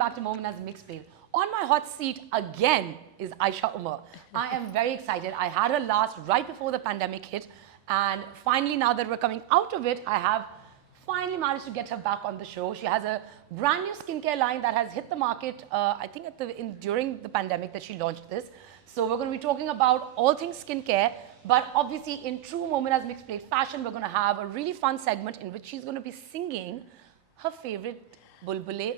back to Momina's Mixplate. On my hot seat again is Ayesha Omar. I am very excited. I had her last right before the pandemic hit, and finally, now that we're coming out of it, I have finally managed to get her back on the show. She has a brand new skincare line that has hit the market, I think during the pandemic that she launched this. So we're going to be talking about all things skincare, but obviously in true Momina's Mixplate fashion, we're going to have a really fun segment in which she's going to be singing her favorite Bulbule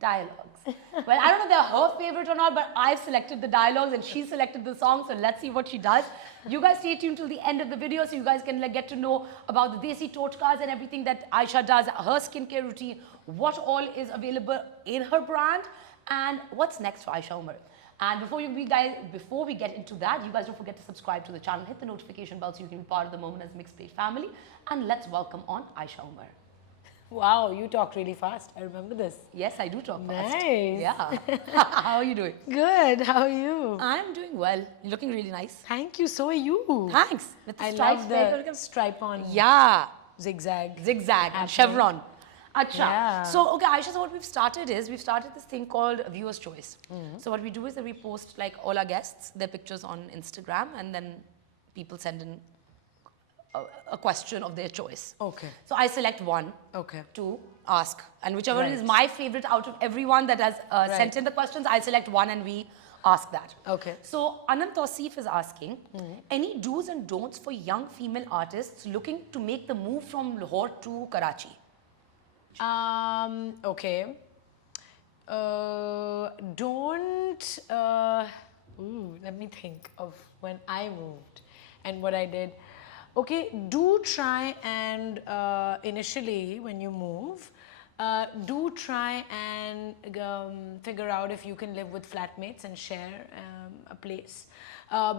dialogues. Well, I don't know if they're her favorite or not, but I've selected the dialogues and she selected the song, so let's see what she does. You guys stay tuned till the end of the video so you guys can get to know about the Desi Totkas and everything that Ayesha does, her skincare routine, what all is available in her brand, and what's next for Ayesha Omar. And before we get into that, you guys don't forget to subscribe to the channel, hit the notification bell so you can be part of the Momina's Mixplate family, and let's welcome on Ayesha Omar. Wow, you talk really fast. I remember this. Yes, I do talk fast. Nice. Yeah. How are you doing? Good. How are you? I'm doing well. You're looking really nice. Thank you. So are you. Thanks. With the I stripes love there. the stripe on. Yeah. Zigzag. Zigzag and chevron. Acha. Yeah. So, okay, Ayesha, so what we've started this thing called Viewer's Choice. So what we do is that we post like all our guests, their pictures on Instagram, and then people send in a question of their choice. Okay. So I select one to ask, and whichever is my favorite out of everyone that has sent in the questions, I select one and we ask that. Okay. So Anand Tausif is asking, any do's and don'ts for young female artists looking to make the move from Lahore to Karachi? Okay. Don't. Let me think of when I moved and what I did. Okay, do try and initially when you move, do try and figure out if you can live with flatmates and share a place,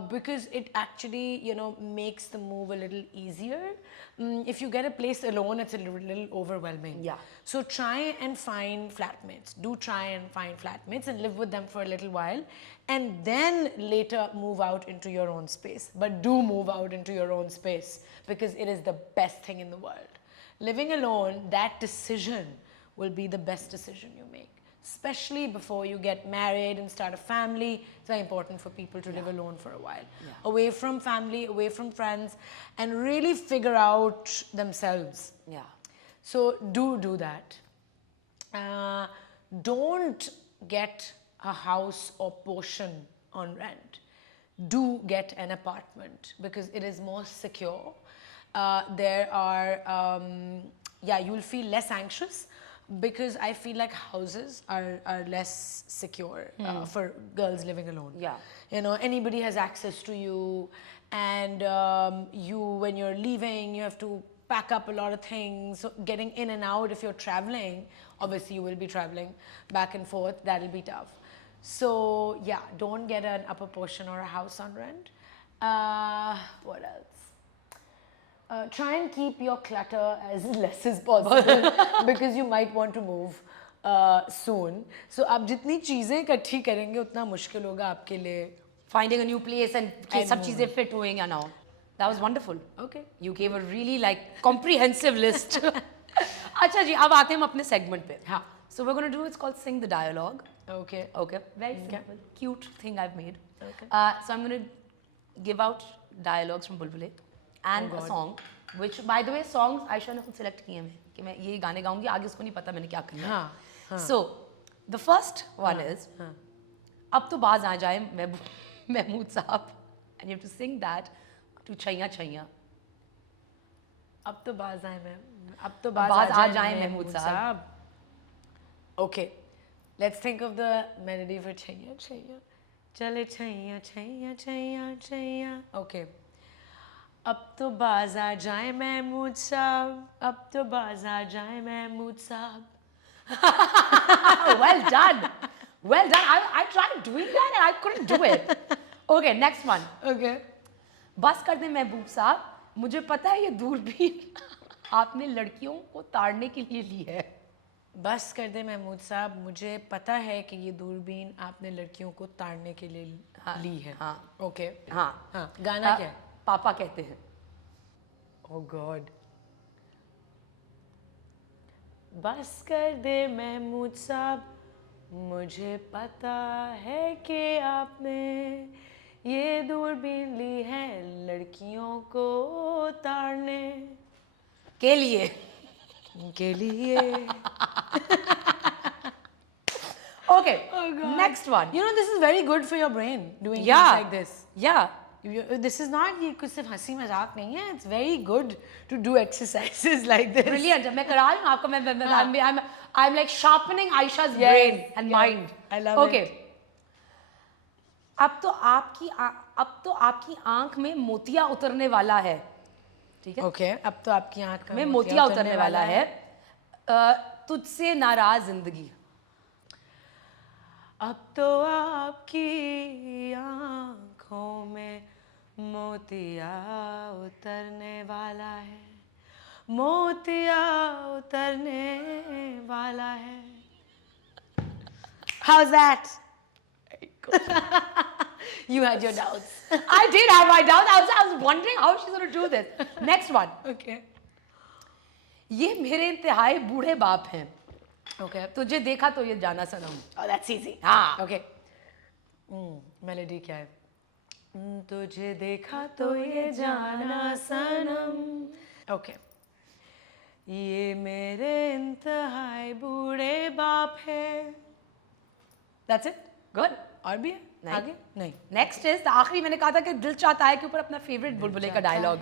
because it actually, you know, makes the move a little easier. If you get a place alone, it's a little overwhelming. Yeah. So try and find flatmates. Do try and find flatmates and live with them for a little while, and then later move out into your own space. But do move out into your own space because it is the best thing in the world. Living alone, that decision will be the best decision you make. Especially before you get married and start a family. It's very important for people to live alone for a while. Away from family, away from friends, and really figure out themselves. Yeah. So do that. Don't get a house or portion on rent. Do get an apartment because it is more secure. There are, you'll feel less anxious, because I feel like houses are less secure for girls living alone. Yeah. You know, anybody has access to you, and when you're leaving, you have to pack up a lot of things. So getting in and out, if you're traveling, obviously you will be traveling back and forth, that'll be tough. So yeah, don't get an upper portion or a house on rent. What else? Try and keep your clutter as less as possible because you might want to move soon. So आप जितनी चीजें इकट्ठी करेंगे उतना मुश्किल होगा आपके लिए. Finding a new place and सब चीजें fit होएंगी या ना हो. That was wonderful. Okay. You gave a really comprehensive list. अच्छा जी, अब आते हैं हम अपने segment पे. हाँ. So we're going to do, it's called Sing the Dialogue. Okay. Okay. Very simple. Cute thing I've made. Okay. So I'm going to give out dialogues from Bulbule and a song, which by the way, songs Ayesha ने खुद select किए हैं कि मैं ये गाने गाऊंगी, आगे उसको नहीं पता मैंने क्या करना है. हाँ. So the first one is अब तो बाज आ जाए महमूद साहब, and you have to sing that to Chaiyya Chaiyya. अब तो बाज बाज आ जाए महमूद साहब. Okay, let's think of the melody for Chaiyya Chaiyya. चले छैया छैया छैया छैया. Okay. अब तो बाज आ जाए महमूद साहब, अब तो बाज आ जाए महमूद साहब. Well done. Well done. I tried doing that and I couldn't do it. Okay, next one. Okay. बस कर दे महबूब साहब, मुझे पता है ये दूरबीन आपने लड़कियों को ताड़ने के लिए ली है. बस कर दे महमूद साहब, मुझे पता है कि ये दूरबीन आपने लड़कियों को ताड़ने के लिए ली है. हाँ. Okay. हाँ. गाना क्या है? पापा कहते हैं. Oh God. बस कर दे महमूद साहब, मुझे पता है कि आपने ये दूरबीन ली है लड़कियों को ताड़ने के लिए के लिए. Okay, next one. You know, this is very good for your brain doing Yeah. things like this. Yeah. This is not ये कुछ सिर्फ हंसी मजाक नहीं है. It's very good to do exercises like this. Brilliant. मैं करा रही हूँ आपको. I'm like sharpening Aisha's Yes, brain and yes. mind. I love okay. it. अब तो आपकी आंख में मोतिया उतरने वाला है. ठीक है. Okay. अब तो आपकी आंख में मोतिया उतरने वाला है. तुझसे नाराज जिंदगी. अब तो आपकी आँखों में मोतिया उतरने वाला है. मोतिया उतरने वाला है. How's that? You had your doubts. I did have my doubts. I was wondering how she's going to do this. Next one. Okay. ये मेरे इंतहाई बूढ़े बाप हैं. Okay. तुझे देखा तो ये जाना सनम. Oh, that's easy. हाँ. Okay. Melody क्या है? तुझे देखा तो ये जाना सनम. Okay. ये मेरे इंतहाई बूढ़े बाप है. That's it. Good. और भी है? नहीं. आगे? नहीं. Next is आखिरी मैंने कहा था कि दिल चाहता है के ऊपर अपना फेवरेट बुलबुले का डायलॉग.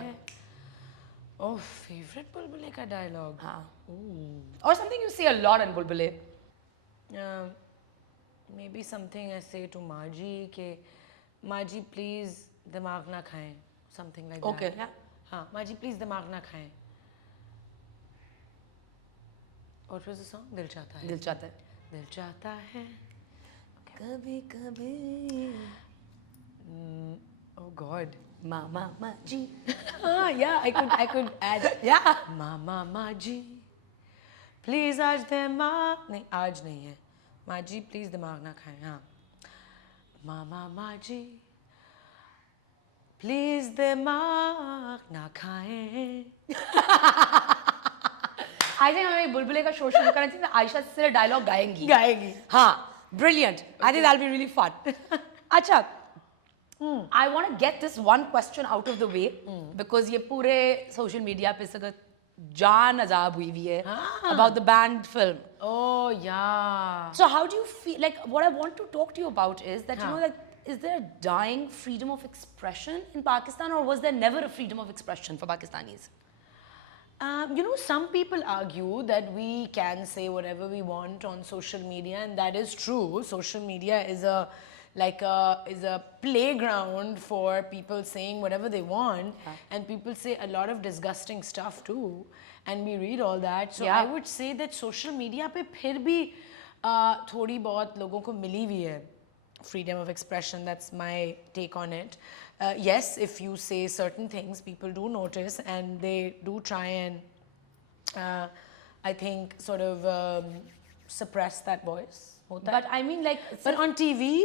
Oh, favorite बुलबुले का डायलॉग. हाँ. Or something you say a lot in बुलबुले. Maybe something I say to Maji के Maji please दिमाग ना खाएं. Something like that. Okay. Yeah. हाँ. Maji please दिमाग ना खाएं. What was the song? दिल चाहता है. दिल चाहता है. दिल चाहता है. कभी कभी. Oh God. Mama ji. Yeah, I could add. Yeah. Mama ji. Please आज दिमाग नहीं आज नहीं है. माँ जी प्लीज दिमाग ना खाएं. हाँ. माँ जी प्लीज दिमाग ना खाएं. I think हमें बुलबुले का शो शुरू करना चाहिए. आयशा सिर्फ डायलॉग गाएंगी. हाँ. Brilliant. I think that'll be really fun. अच्छा. I want to get this one question out of the way because ये पूरे social media पे सगत जान अजाब हुई है about the banned film. Oh yeah. So how do you feel? Like what I want to talk to you about is that you know like is there a dying freedom of expression in Pakistan or was there never a freedom of expression for Pakistanis? You know, some people argue that we can say whatever we want on social media, and that is true. Social media is a playground for people saying whatever they want, and people say a lot of disgusting stuff too, and we read all that. So I would say that social media पे फिर भी थोड़ी बहुत लोगों को मिली हुई है freedom of expression. That's my take on it. Yes, if you say certain things, people do notice and they do try and I think sort of suppress that voice. But I mean like but on TV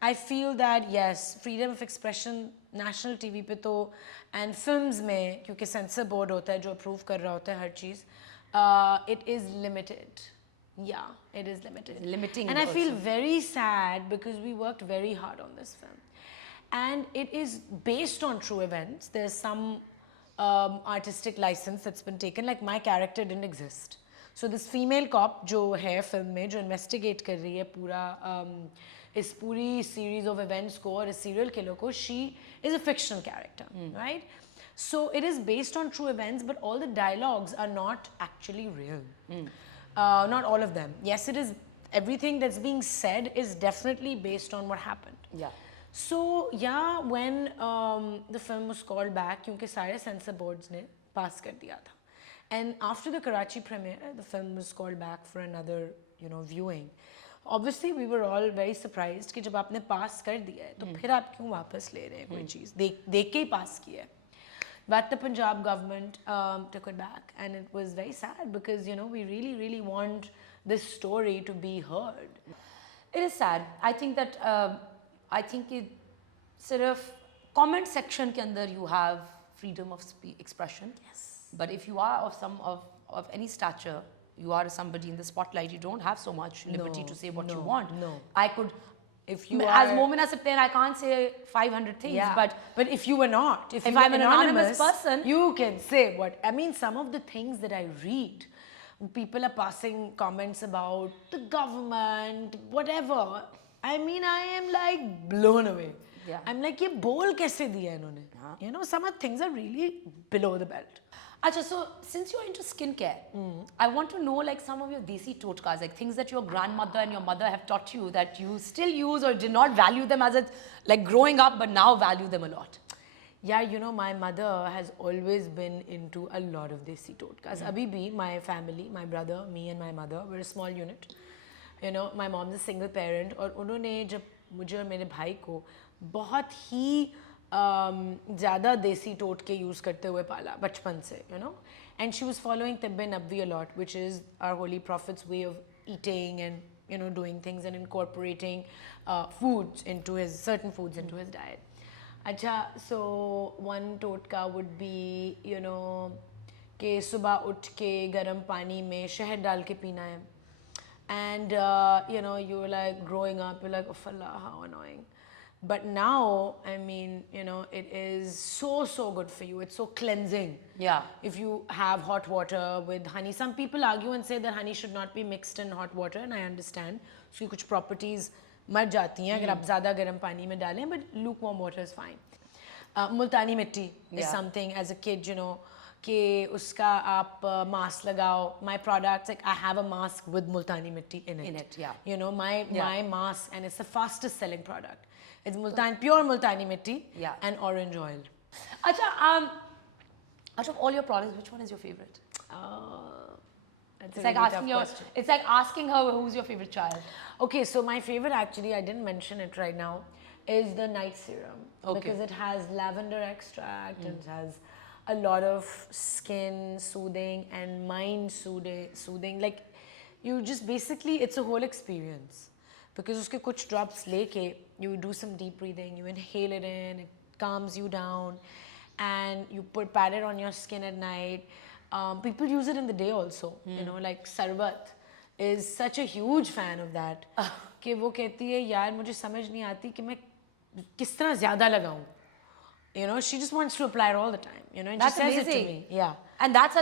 I feel that yes, freedom of expression national TV पे तो and films में क्योंकि censor board होता है जो approve कर रहा होता है हर चीज़, it is limited. Yeah, it is limited. Limiting. And I feel very sad because we worked very hard on this film. And it is based on true events. There's some artistic license that's been taken. Like my character didn't exist. So this female cop जो है film में जो investigate कर रही है पूरा इस पूरी series of events को और इस serial killer को, she is a fictional character, right? So it is based on true events, but all the dialogues are not actually real. Not all of them. Yes, it is. Everything that's being said is definitely based on what happened. Yeah. So yeah, when the film was called back, क्योंकि सारे censor boards ने pass कर दिया था, and after the Karachi premiere, the film was called back for another, viewing. Obviously, we were all very surprised कि जब आपने pass कर दिया है, तो फिर आप क्यों वापस ले रहे हैं कोई चीज़? देख के ही pass किया है. But the Punjab government took it back, and it was very sad because we really, really want this story to be heard. It is sad. I think that I think it sort of comment section के अंदर you have freedom of expression. Yes. But if you are of any stature, you are somebody in the spotlight, you don't have so much liberty to say what you want. No. I could, If you as are- Momina Siptain, I can't say 500 things, Yeah. but if you were not, if you I'm were an anonymous person, you can say what. I mean, some of the things that I read, people are passing comments about the government, whatever. I mean, I am like blown away. Yeah. I'm like, ये बोल कैसे दिया इन्होंने? You know, some of things are really below the belt. Acha, so since you're into skincare, I want to know like some of your desi totkas, like things that your grandmother and your mother have taught you that you still use or did not value them as a, like growing up, but now value them a lot. Yeah, you know, my mother has always been into a lot of desi totkas. Abhi bhi, my family, my brother, me and my mother, we're a small unit. You know, my mom's a single parent और उन्होंने जब मुझे और मेरे भाई को बहुत ही ज़्यादा देसी टोटके यूज़ करते हुए पाला बचपन से, you know. And she was following Tib-e-Nabwi a lot, which is our Holy Prophet's way of eating and, you know, doing things and incorporating foods into his, certain foods into his diet. Acha, so one totka would be, you know, कि सुबह उठ के गर्म पानी में शहद डाल के पीना है. And, you know, you were like, growing up, you're like, oh, Allah, how annoying. But now, I mean, you know, it is so good for you. It's so cleansing. Yeah. If you have hot water with honey. Some people argue and say that honey should not be mixed in hot water, and I understand. So, कुछ properties मर जाती हैं अगर आप ज़्यादा गर्म पानी में डालें, but lukewarm water is fine. Multani mitti is something, as a kid, you know, कि उसका आप mask लगाओ. My products, like I have a mask with multani mitti in it. In it, yeah. You know, my mask, and it's the fastest selling product. It's pure multani mitti and orange oil. Acha, out of all your products, which one is your favorite? That's It's a like really asking tough question. it's like asking her who's your favorite child. Okay, so my favorite, actually, I didn't mention it right now, is the night serum. Okay. Because it has lavender extract and it has a lot of skin soothing and mind soothing. Like, you just basically, it's a whole experience. Because uske kuch drops leke, you do some deep breathing, you inhale it in, it calms you down, and you pat it on your skin at night. People use it in the day also, you know, like Sarvat is such a huge fan of that. कि वो कहती है यार मुझे समझ नहीं आती कि मैं किस तरह ज़्यादा लगाऊं. You know, she just wants to apply it all the time. You know, and That's she says amazing. it to me. Yeah. And that's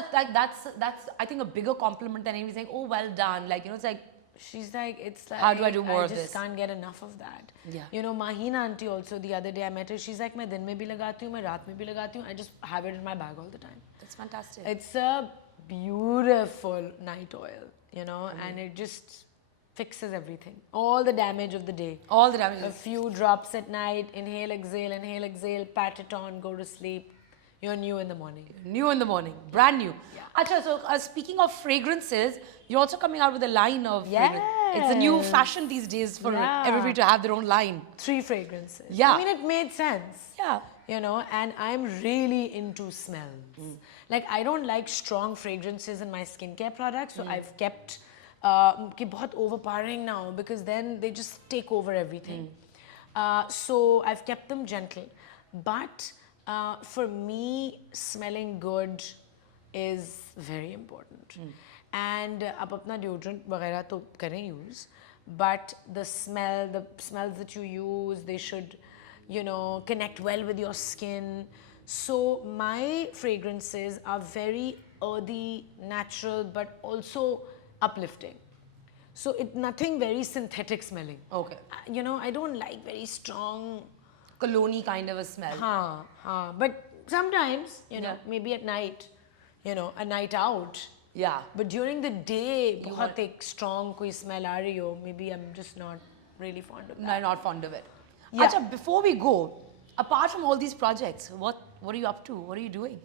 I think a bigger compliment than anyone saying, oh, well done. Like, you know, it's like, She's like, it's like, how do I do more of I this? just can't get enough of that. Yeah. You know, Mahina auntie also, the other day I met her, she's like, मैं दिन में भी लगाती हूँ, मैं रात में भी लगाती हूँ. I just have it in my bag all the time. That's fantastic. It's a beautiful night oil, you know, and it just fixes everything. All the damage of the day. All the damage. A few drops at night, inhale, exhale, pat it on, go to sleep. You're new in the morning. New in the morning, brand new. Yeah. Acha, so speaking of fragrances, you're also coming out with a line of fragrance. It's a new fashion these days for everybody to have their own line. 3 fragrances. Yeah. I mean, it made sense. Yeah. You know, and I'm really into smells. Like, I don't like strong fragrances in my skincare products, so I've kept कि बहुत overpowering now, because then they just take over everything. So I've kept them gentle. But for me, smelling good is very important. And आप अपना deodorant वगैरह तो करें use, but the smells that you use, they should, you know, connect well with your skin. So my fragrances are very earthy, natural, but also uplifting. So it's nothing very synthetic smelling. Okay. You know, I don't like very strong Cologne kind of a smell. But sometimes, you know, maybe at night, you know, a night out. Yeah. But during the day, बहुत एक strong कोई smell आ रही हो, maybe I'm just not really fond of that. No, I'm not fond of it. Yeah. Acha, before we go, apart from all these projects, what are you up to? What are you doing?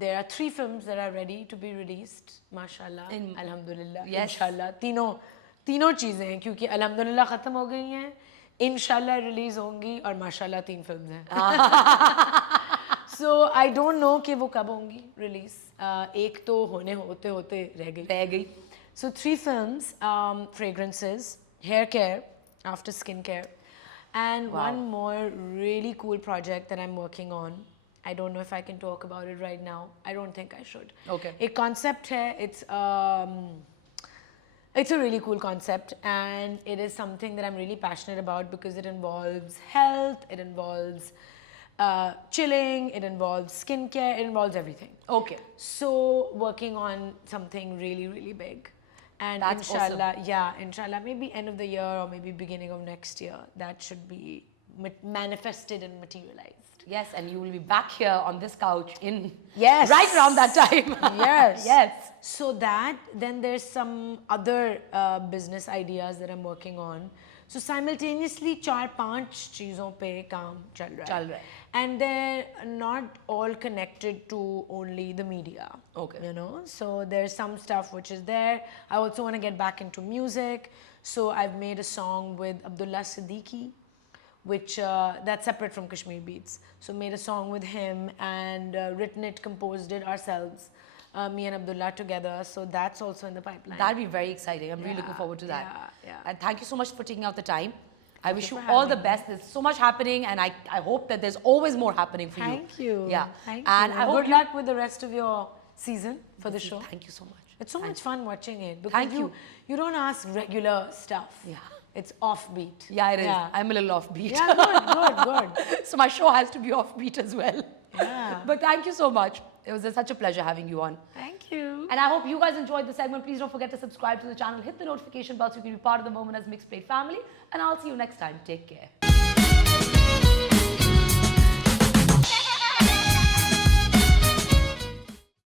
There are 3 films that are ready to be released, mashallah, alhamdulillah, Yes. inshallah. तीनों चीज़ें हैं, क्योंकि alhamdulillah ख़त्म हो गई हैं, inshallah release होंगी, और mashallah 3 films हैं. So I don't know कि वो कब होंगी release. एक तो होते रह गई. So 3 films, fragrances, hair care, after skincare, and one more really cool project that I'm working on. I don't know if I can talk about it right now. I don't think I should. Okay. A concept hai, it's a really cool concept, and it is something that I'm really passionate about because it involves health, it involves chilling, it involves skincare, it involves everything. Okay. So working on something really, really big. And That's inshallah, yeah, inshallah, maybe end of the year or maybe beginning of next year, that should be manifested and materialized. Yes, and you will be back here on this couch in Yes. right around that time. Yes. Yes. So that, then there's some other business ideas that I'm working on. So simultaneously, 4-5 चीज़ों पे काम चल रहा है. And they're not all connected to only the media. Okay. You know, so there's some stuff which is there. I also want to get back into music. So I've made a song with Abdullah Siddiqui, which that's separate from Kashmir Beats. So made a song with him and written it, composed it ourselves, me and Abdullah together. So that's also in the pipeline. That'd be very exciting. I'm really looking forward to that. Yeah. And thank you so much for taking out the time. I wish you for all the having best. There's so much happening, and I hope that there's always more happening for you. Thank you. Yeah. Thank And you. I hope Good luck with the rest of your season for the show. Thank you so much. It's so much fun watching it because Thank you. you don't ask regular stuff. Yeah. It's offbeat. Yeah, it is. I'm a little offbeat. Yeah, good. So my show has to be offbeat as well. Yeah. But thank you so much. It was such a pleasure having you on. Thank you. And I hope you guys enjoyed the segment. Please don't forget to subscribe to the channel, hit the notification bell so you can be part of the Momina's Mixed Plate family. And I'll see you next time. Take care.